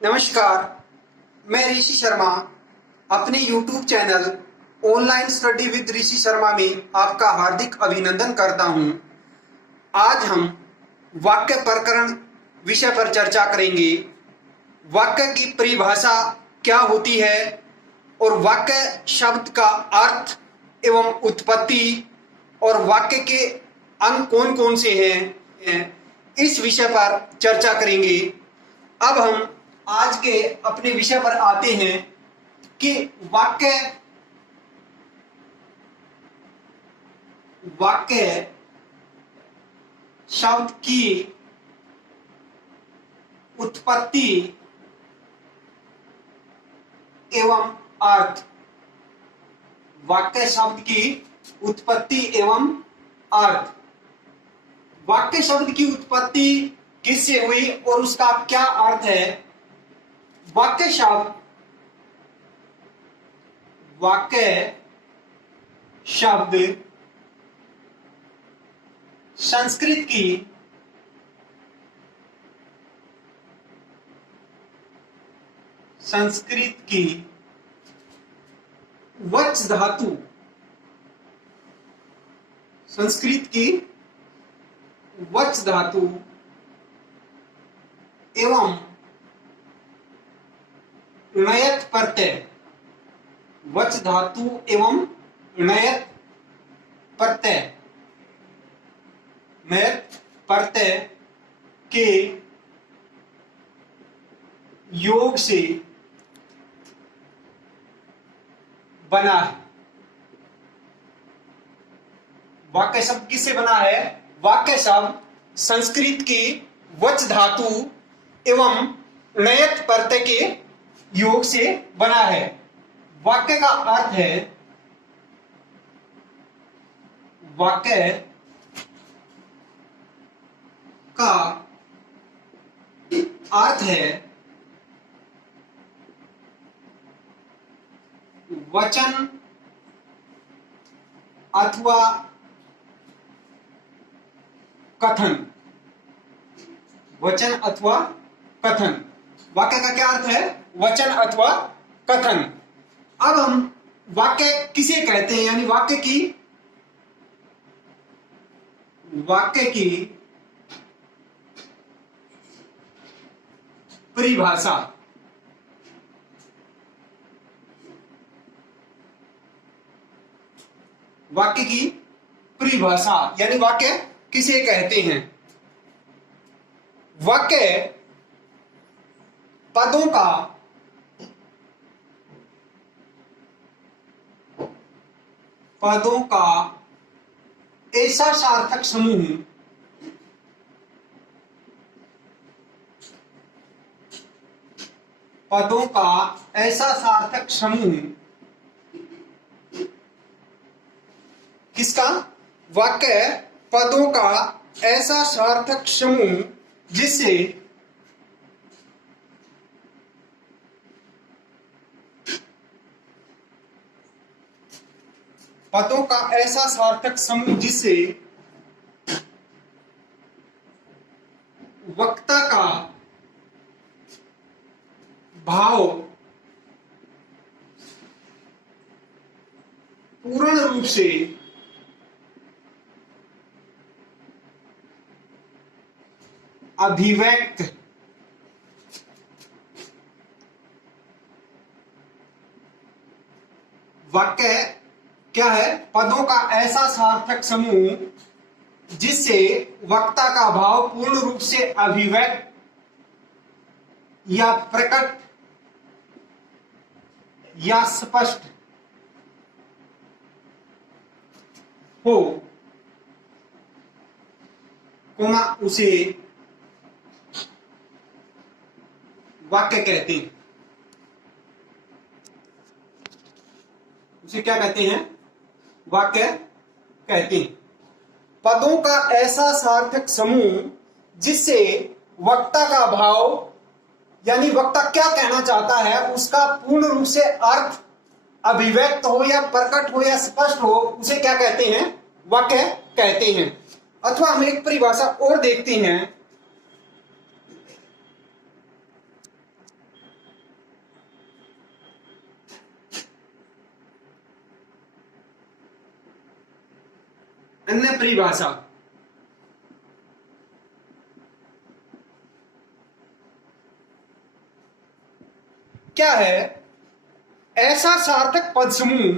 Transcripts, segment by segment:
नमस्कार, मैं ऋषि शर्मा अपने YouTube channel online study with Rishi Sharma में आपका हार्दिक अभिनंदन करता हूं। आज हम वाक्य प्रकरण विषय पर चर्चा करेंगे। वाक्य की परिभाषा क्या होती है और वाक्य शब्द का अर्थ एवं उत्पत्ति और वाक्य के अंग कौन कौन से हैं, इस विषय पर चर्चा करेंगे। अब हम आज के अपने विषय पर आते हैं कि वाक्य शब्द की उत्पत्ति एवं अर्थ। वाक्य शब्द की उत्पत्ति एवं अर्थ। वाक्य शब्द की उत्पत्ति किससे हुई और उसका क्या अर्थ है? वाक्य शब्द संस्कृत की वच धातु एवं णयत प्रत्यय। वच धातु एवं णयत प्रत्यय के योग से बना है। वाक्य शब्द किससे बना है? वाक्य शब्द संस्कृत की वच धातु एवं णयत प्रत्यय के योग से बना है। वाक्य का अर्थ है वचन अथवा कथन। वचन अथवा कथन। वाक्य का क्या अर्थ है? वचन अथवा कथन। अब हम वाक्य किसे कहते हैं, यानी वाक्य की परिभाषा। वाक्य की परिभाषा यानी वाक्य किसे कहते हैं? वाक्य पदों का ऐसा सार्थक समूह किसका? वाक्य पदों का ऐसा सार्थक समूह जिससे वक्ता का भाव पूर्ण रूप से अभिव्यक्त वाक्य क्या है? पदों का ऐसा सार्थक समूह जिससे वक्ता का भाव पूर्ण रूप से अभिव्यक्त या प्रकट या स्पष्ट हो, उसे वाक्य कहते हैं। उसे क्या कहते हैं? वाक्य कहते हैं। पदों का ऐसा सार्थक समूह जिससे वक्ता का भाव यानी वक्ता क्या कहना चाहता है उसका पूर्ण रूप से अर्थ अभिव्यक्त हो या प्रकट हो या स्पष्ट हो, उसे क्या कहते हैं? वाक्य कहते हैं। अथवा हम एक परिभाषा और देखते हैं अन्य परिभाषा। क्या है? ऐसा सार्थक पद समूह,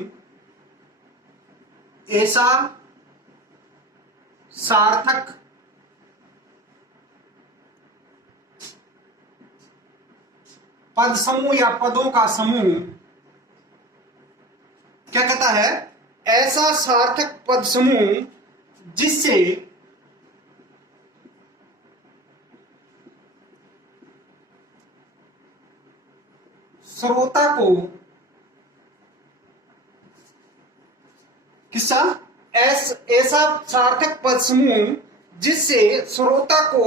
ऐसा सार्थक पद समूह या पदों का समूह। क्या कहता है? ऐसा सार्थक पद समूह जिससे श्रोता को किस्सा ऐसा सार्थक पद समूह जिससे श्रोता को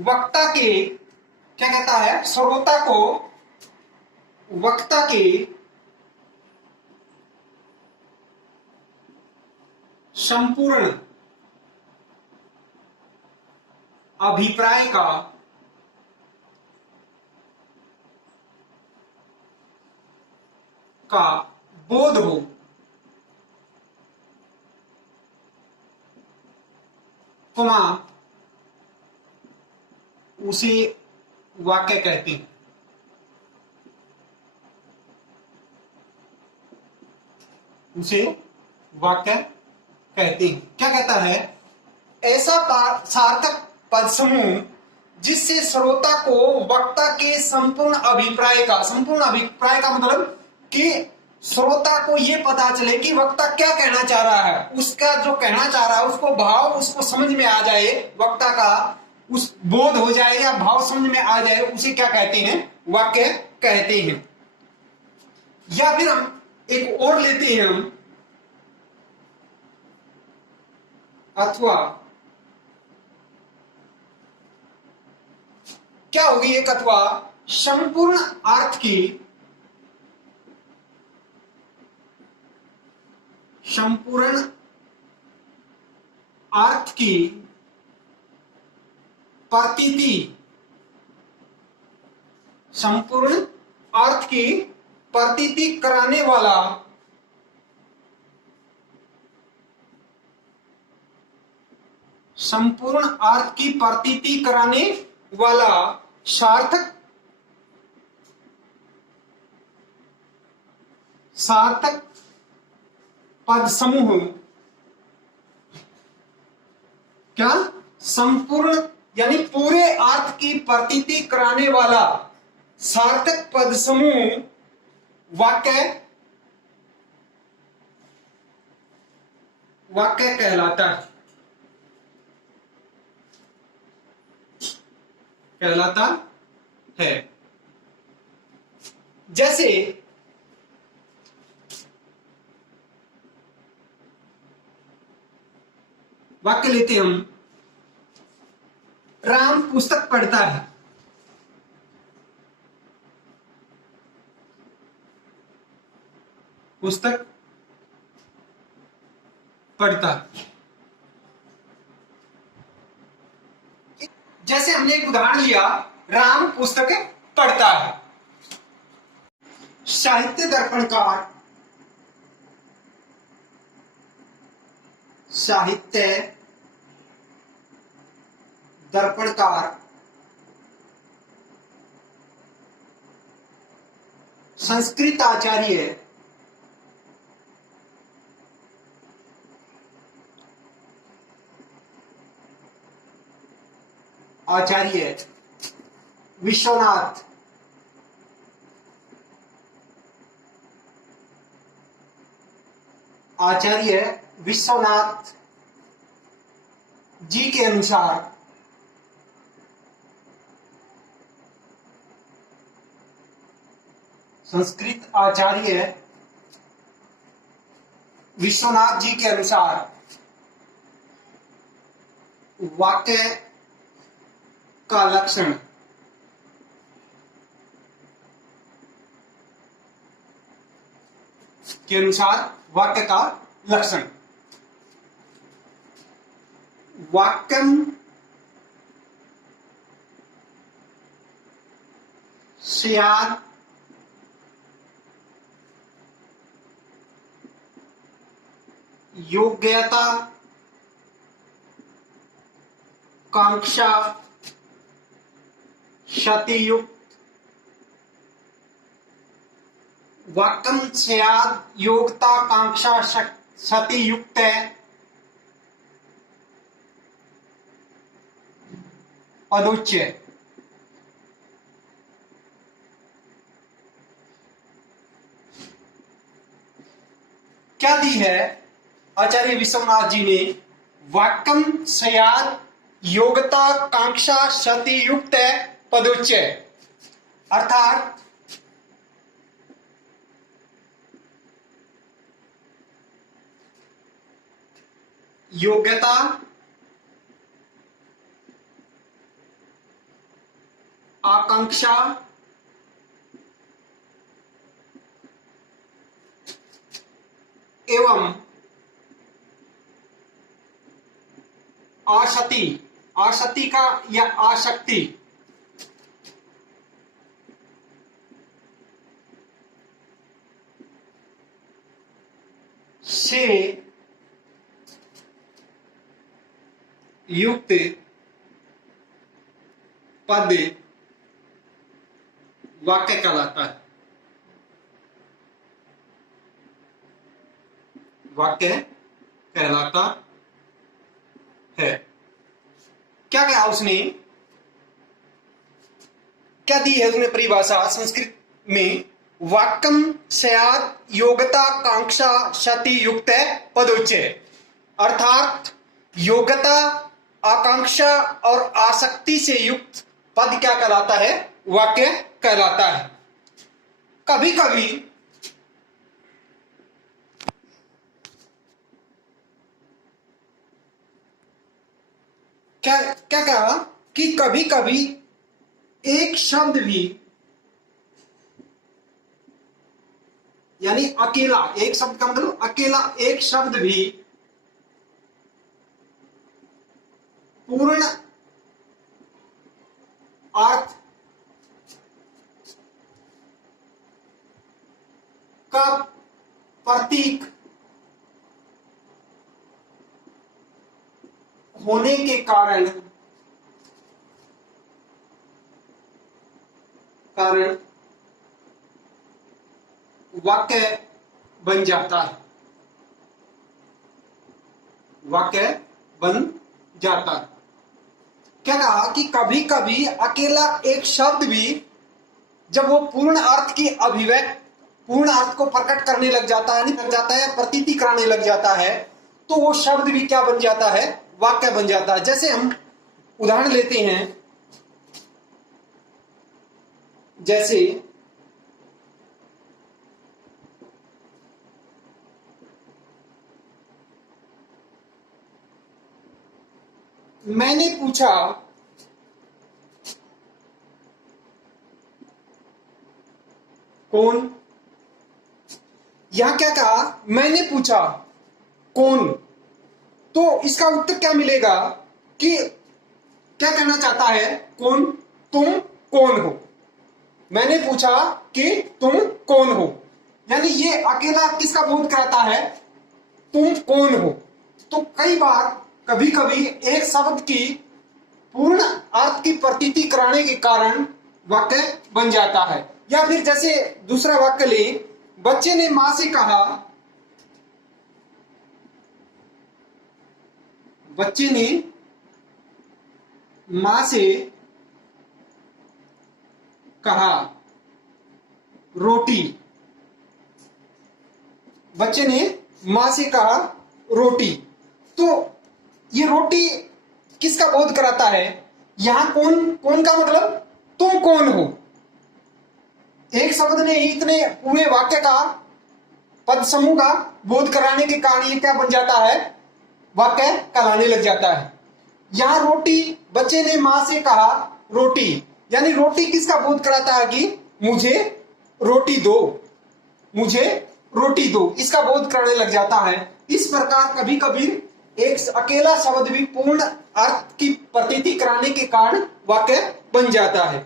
वक्ता के, क्या कहता है, श्रोता को वक्ता के संपूर्ण अभिप्राय का बोध हो। कुमा उसे वाक्य कहते हैं। उसे वाक्य कहते हैं। क्या कहता है? ऐसा सार्थक पद समूह जिससे श्रोता को वक्ता के संपूर्ण अभिप्राय का मतलब कि श्रोता को यह पता चले कि वक्ता क्या कहना चाह रहा है, उसका जो कहना चाह रहा है उसको भाव उसको समझ में आ जाए, वक्ता का उस बोध हो जाए या भाव समझ में आ जाए, उसे क्या कहते हैं? वाक्य कहते हैं। या फिर हम एक और लेते हैं हम, अथवा क्या होगी एक अथवा संपूर्ण अर्थ की, संपूर्ण अर्थ की प्रतीति, संपूर्ण अर्थ की प्रतीति कराने वाला संपूर्ण अर्थ की प्रतीति कराने वाला सार्थक पद समूह। क्या? संपूर्ण यानी पूरे अर्थ की प्रतीति कराने वाला सार्थक पद समूह वाक्य कहलाता है। जैसे वाक्य लेते हम, राम पुस्तक पढ़ता है। पुस्तक पढ़ता है। जैसे हमने एक उदाहरण लिया, राम पुस्तक पढ़ता है। साहित्य दर्पणकार, साहित्य दर्पणकार संस्कृत आचार्य, विश्वनाथ आचार्य विश्वनाथ जी के अनुसार संस्कृत आचार्य विश्वनाथ जी के अनुसार वाक्य का लक्षण के अनुसार वाक्य का लक्षण, वाक्यम स्यात् योग्यता कांक्षा क्षतियुक्त, वाक्यम स्यात् योग्यता कांक्षा क्षतियुक्त पदोच्चय। क्या दी है आचार्य विश्वनाथ जी ने? वाक्यम स्यात् योग्यता कांक्षा क्षतियुक्त पदोच्चय, अर्थात योग्यता आकांक्षा एवं आसक्ति, आसक्ति का या आसक्ति से युक्त पद वाक्य कहलाता है। वाक्य कहलाता है। क्या कहा उसने? क्या दी है उसने परिभाषा संस्कृत में? वाक्यम स्यात् योग्यता कांक्षा क्षति युक्त पदोच्चय, अर्थात योग्यता आकांक्षा और आसक्ति से युक्त पद क्या कहलाता है? वाक्य कहलाता है। कभी कभी क्या क्या कहा कि कभी कभी एक शब्द भी, यानी अकेला, एक शब्द का मतलब अकेला एक शब्द भी पूर्ण अर्थ का प्रतीक होने के कारण वाक्य बन जाता है। वाक्य बन जाता है। क्या कहा कि कभी कभी अकेला एक शब्द भी जब वो पूर्ण अर्थ की अभिव्यक्ति, पूर्ण अर्थ को प्रकट करने लग जाता है, लग जाता है, प्रतीति कराने लग जाता है, तो वो शब्द भी क्या बन जाता है? वाक्य बन जाता है। जैसे हम उदाहरण लेते हैं, जैसे मैंने पूछा कौन? यहां क्या कहा? मैंने पूछा कौन, तो इसका उत्तर क्या मिलेगा कि क्या कहना चाहता है? कौन? तुम कौन हो? मैंने पूछा कि तुम कौन हो, यानी ये अकेला किसका बोध कराता है? तुम कौन हो। तो कई बार कभी कभी एक शब्द की पूर्ण अर्थ की प्रतीति कराने के कारण वाक्य बन जाता है। या फिर जैसे दूसरा वाक्य ले, बच्चे ने मां से कहा, बच्चे ने मां से कहा रोटी। बच्चे ने मां से कहा रोटी, तो ये रोटी किसका बोध कराता है? यहां कौन, कौन का मतलब तुम कौन हो। एक शब्द ने ही इतने पूरे वाक्य का, पद समूह का बोध कराने के कारण ये क्या बन जाता है? वाक्य कहलाने लग जाता है। यहां रोटी, बच्चे ने मां से कहा रोटी, यानी रोटी किसका बोध कराता है? कि मुझे रोटी दो, मुझे रोटी दो, इसका बोध कराने लग जाता है। इस प्रकार कभी कभी एक अकेला शब्द भी पूर्ण अर्थ की प्रतीति कराने के कारण वाक्य बन जाता है।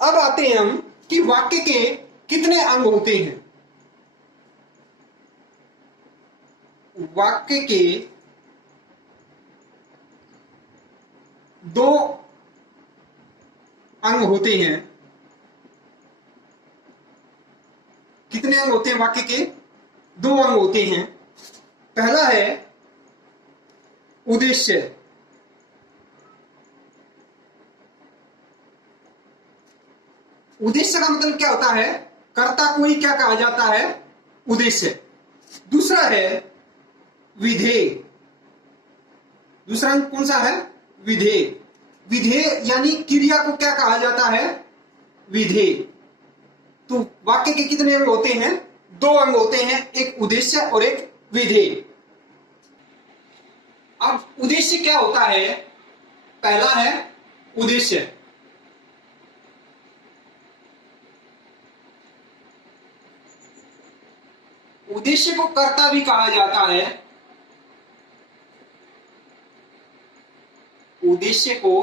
अब आते हैं हम कि वाक्य के कितने अंग होते हैं। वाक्य के दो अंग होते हैं। कितने अंग होते हैं वाक्य के? दो अंग होते हैं। पहला है उद्देश्य। उद्देश्य का मतलब क्या होता है? कर्ता को ही क्या कहा जाता है? उद्देश्य। दूसरा है विधेय। दूसरा अंग कौन सा है? विधेय। विधेय यानी क्रिया को क्या कहा जाता है? विधेय। तो वाक्य के कितने अंग होते हैं? दो अंग होते हैं, एक उद्देश्य और एक विधेय। अब उद्देश्य क्या होता है? पहला है उद्देश्य। उद्देश्य को कर्ता भी कहा जाता है। उद्देश्य को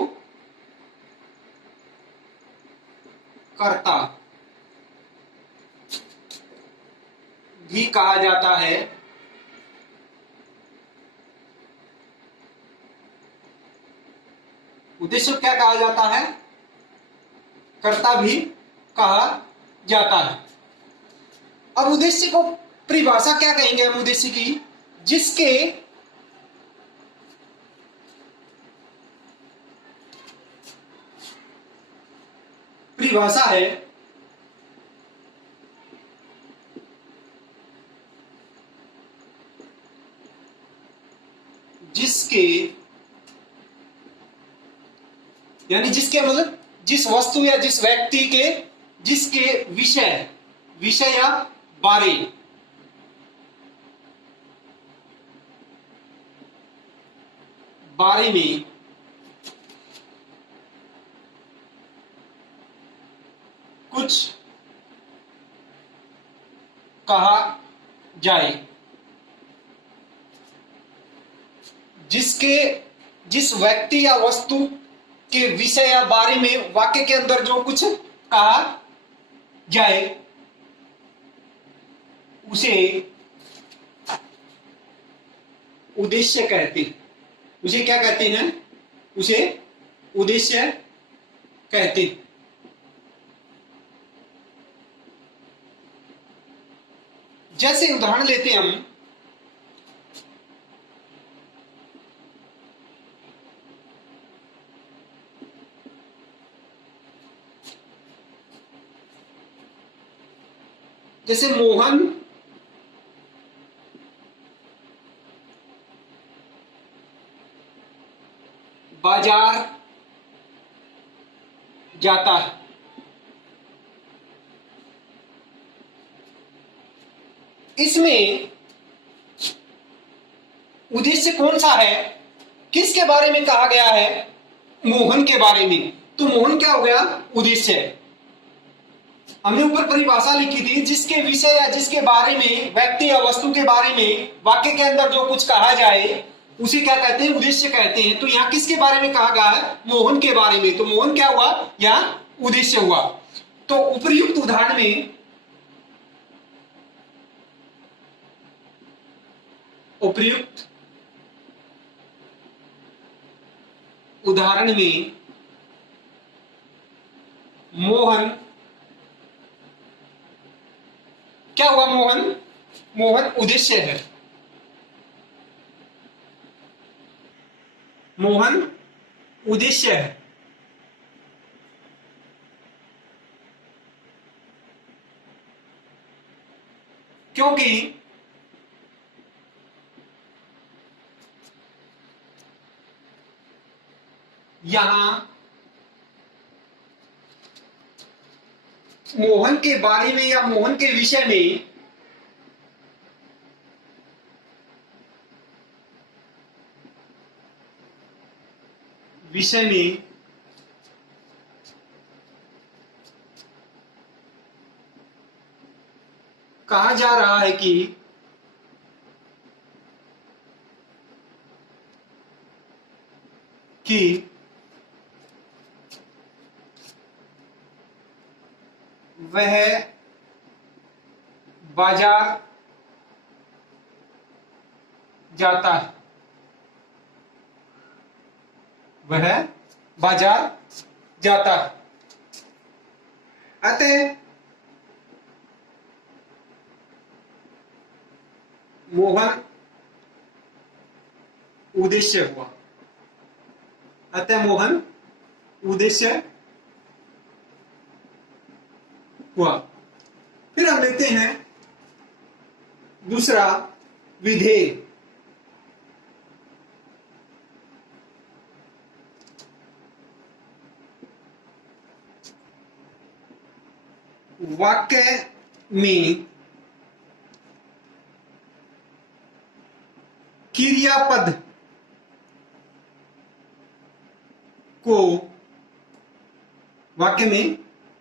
कर्ता भी कहा जाता है। उद्देश्य को क्या कहा जाता है? कर्ता भी कहा जाता है। अब उद्देश्य को परिभाषा क्या कहेंगे हम उद्देश्य की? जिसके परिभाषा है जिसके, यानी जिसके मतलब जिस वस्तु या जिस व्यक्ति के, जिसके विषय, विषय या बारे, बारे में कुछ कहा जाए। जिसके, जिस व्यक्ति या वस्तु के विषय या बारे में वाक्य के अंदर जो कुछ कहा जाए उसे उद्देश्य कहते हैं। उसे क्या कहते हैं? उसे उद्देश्य कहते हैं। जैसे उदाहरण लेते हैं हम, जैसे मोहन बाजार जाता है। इसमें उद्देश्य कौन सा है? किसके बारे में कहा गया है? मोहन के बारे में। तो मोहन क्या हो गया? उद्देश्य है। हमने ऊपर परिभाषा लिखी थी, जिसके विषय या जिसके बारे में, व्यक्ति या वस्तु के बारे में वाक्य के अंदर जो कुछ कहा जाए उसे क्या कहते हैं? उद्देश्य कहते हैं। तो यहाँ किसके बारे में कहा गया है? मोहन के बारे में। तो मोहन क्या हुआ? यहाँ उद्देश्य हुआ। तो उपर्युक्त उदाहरण में, उपर्युक्त उदाहरण में मोहन क्या हुआ? मोहन, मोहन उद्देश्य है। मोहन उद्देश्य है। क्योंकि यहां मोहन के बारे में या मोहन के विषय में कहा जा रहा है कि वह बाजार जाता है। वह बाजार जाता है। अतः मोहन उद्देश्य हुआ। अतः मोहन उद्देश्य हुआ। फिर हम लेते हैं दूसरा विधेय। वाक्य में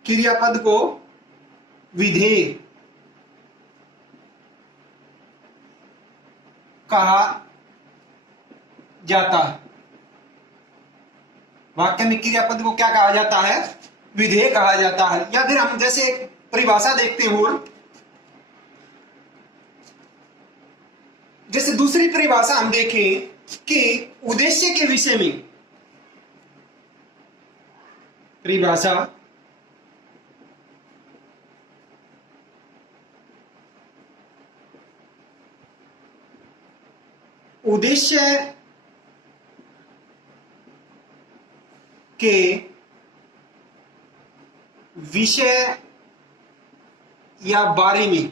क्रियापद को विधेय कहा जाता है। वाक्य में क्रियापद को क्या कहा जाता है? विधेय कहा जाता है। या फिर हम जैसे एक परिभाषा देखते हैं, और जैसे दूसरी परिभाषा हम देखें कि उद्देश्य के विषय में परिभाषा उद्देश्य के विषय या बारे में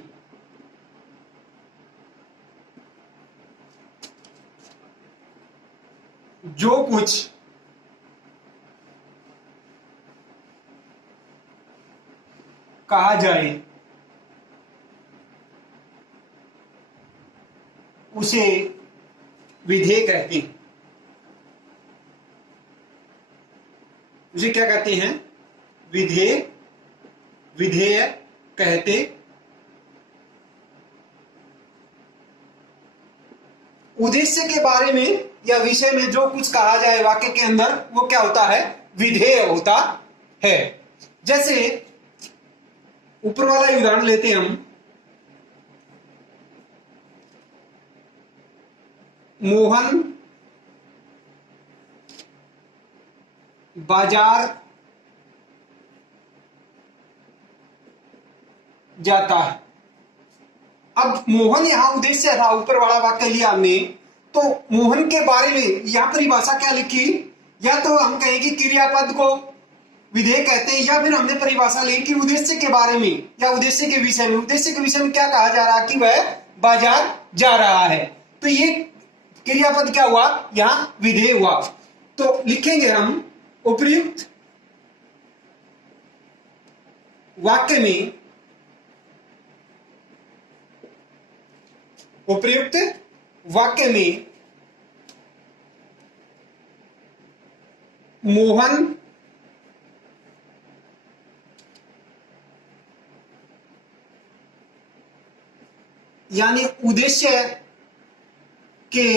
जो कुछ कहा जाए उसे विधेय कहते हैं। उसे क्या कहते हैं? विधेय कहते। उद्देश्य के बारे में या विषय में जो कुछ कहा जाए वाक्य के अंदर, वो क्या होता है? विधेय होता है। जैसे ऊपर वाला उदाहरण लेते हैं हम, मोहन बाजार जाता है। अब मोहन यहां उद्देश्य था, ऊपर वाला वाक्य लिया हमने, तो मोहन के बारे में यहां परिभाषा क्या लिखी? या तो हम कहेंगे क्रियापद को विधेय कहते हैं, या फिर हमने परिभाषा ली कि उद्देश्य के बारे में या उद्देश्य के विषय में। उद्देश्य के विषय में क्या कहा जा रहा है? कि वह बाजार जा रहा है। तो ये क्रियापद क्या हुआ? यहां विधेय हुआ। तो लिखेंगे हम उपर्युक्त वाक्य में मोहन यानी उद्देश्य के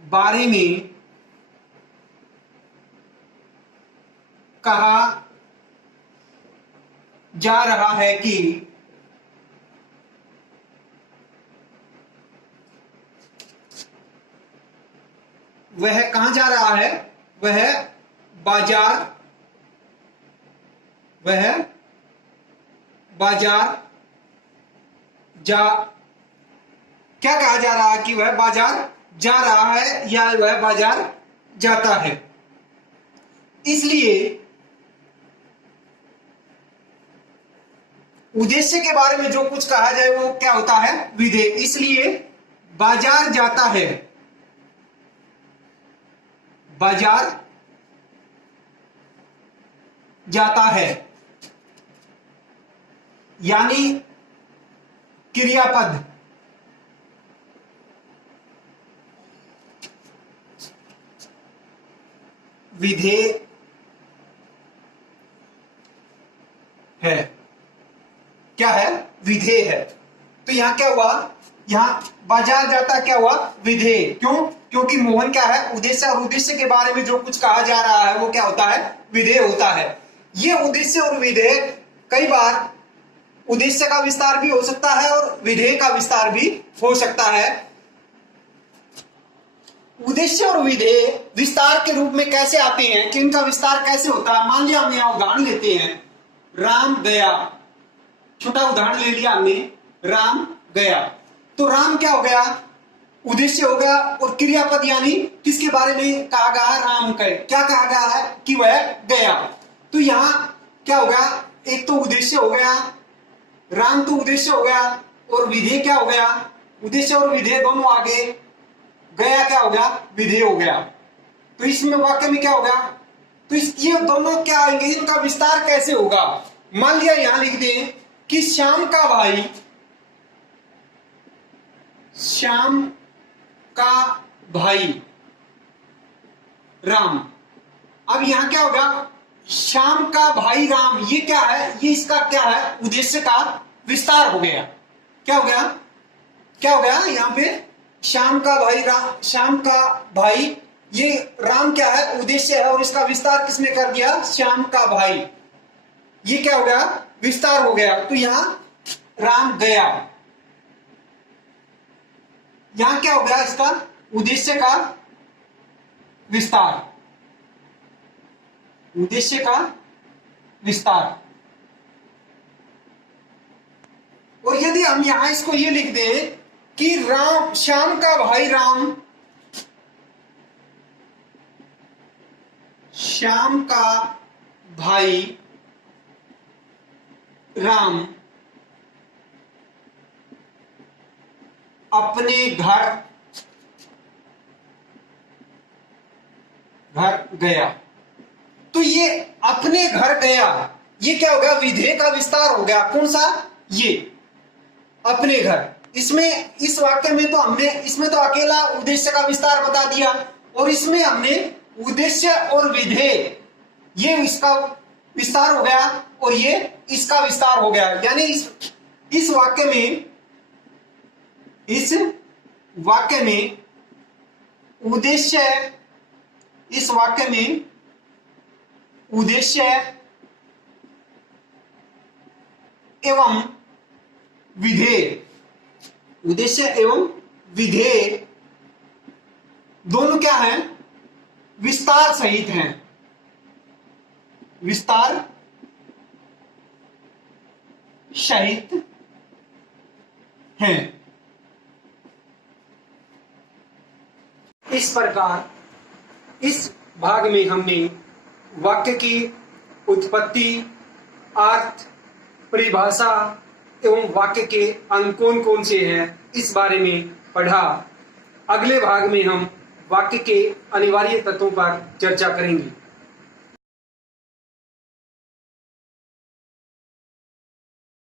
बारे में कहा जा रहा है कि वह कहां जा रहा है? वह बाजार क्या कहा जा रहा है? कि वह बाजार जा रहा है या वह बाजार जाता है। इसलिए उद्देश्य के बारे में जो कुछ कहा जाए वो क्या होता है? विधेय। इसलिए बाजार जाता है, बाजार जाता है यानी क्रियापद विधेय है। क्या है? विधेय है। तो यहां क्या हुआ? यहां बाजार जाता क्या हुआ? विधेय। क्यों? क्योंकि मोहन क्या है? उद्देश्य, और उद्देश्य के बारे में जो कुछ कहा जा रहा है वो क्या होता है? विधेय होता है। ये उद्देश्य और विधेय, कई बार उद्देश्य का विस्तार भी हो सकता है और विधेय का विस्तार भी हो सकता है। उद्देश्य और विधेय विस्तार के रूप में कैसे आते हैं, कि इनका विस्तार कैसे होता है। मान लिया हम यहां उदाहरण लेते हैं, राम गया, छोटा उदाहरण ले लिया हमने, राम गया। तो राम क्या हो गया, उद्देश्य हो गया, और क्रियापद यानी किसके बारे में कहा गया है, राम का। क्या कहा गया है कि वह गया। तो यहां क्या हो गया, एक तो उद्देश्य हो गया, राम तो उद्देश्य हो गया, और विधेय क्या हो गया, उद्देश्य और विधेय दोनों आगे, गया क्या हो गया, विधेय हो गया। तो इसमें वाक्य में क्या होगा, तो ये दोनों क्या आएंगे, इनका विस्तार कैसे होगा। मान लिया यहां लिख दें कि श्याम का भाई, श्याम का भाई राम। अब यहां क्या होगा, श्याम का भाई राम, ये क्या है, ये इसका क्या है, उद्देश्य का विस्तार हो गया। क्या हो गया, क्या हो गया यहां पे, श्याम का भाई राम, श्याम का भाई, ये राम क्या है, उद्देश्य है, और इसका विस्तार किसने कर दिया, श्याम का भाई। ये क्या हो गया, विस्तार हो गया। तो यहां राम गया, यहां क्या हो गया, इसका उद्देश्य का विस्तार, उद्देश्य का विस्तार। और यदि हम यहां इसको ये लिख दें कि राम, श्याम का भाई राम, श्याम का भाई राम अपने घर गया। तो ये अपने घर गया, ये क्या हो गया, विधेय का विस्तार हो गया। कौन सा, ये अपने घर। इसमें, इस वाक्य में तो हमने, इसमें तो अकेला उद्देश्य का विस्तार बता दिया, और इसमें हमने उद्देश्य और विधेय, ये इसका विस्तार हो गया, और ये इसका विस्तार हो गया। यानी इस वाक्य में, इस वाक्य में उद्देश्य, इस वाक्य में उद्देश्य एवं विधेय, उद्देश्य एवं विधेय दोनों क्या है, विस्तार सहित हैं, विस्तार सहित हैं। इस प्रकार इस भाग में हमने वाक्य की उत्पत्ति, अर्थ, परिभाषा एवं वाक्य के अंग कौन कौन से हैं, इस बारे में पढ़ा। अगले भाग में हम वाक्य के अनिवार्य तत्वों पर चर्चा करेंगे।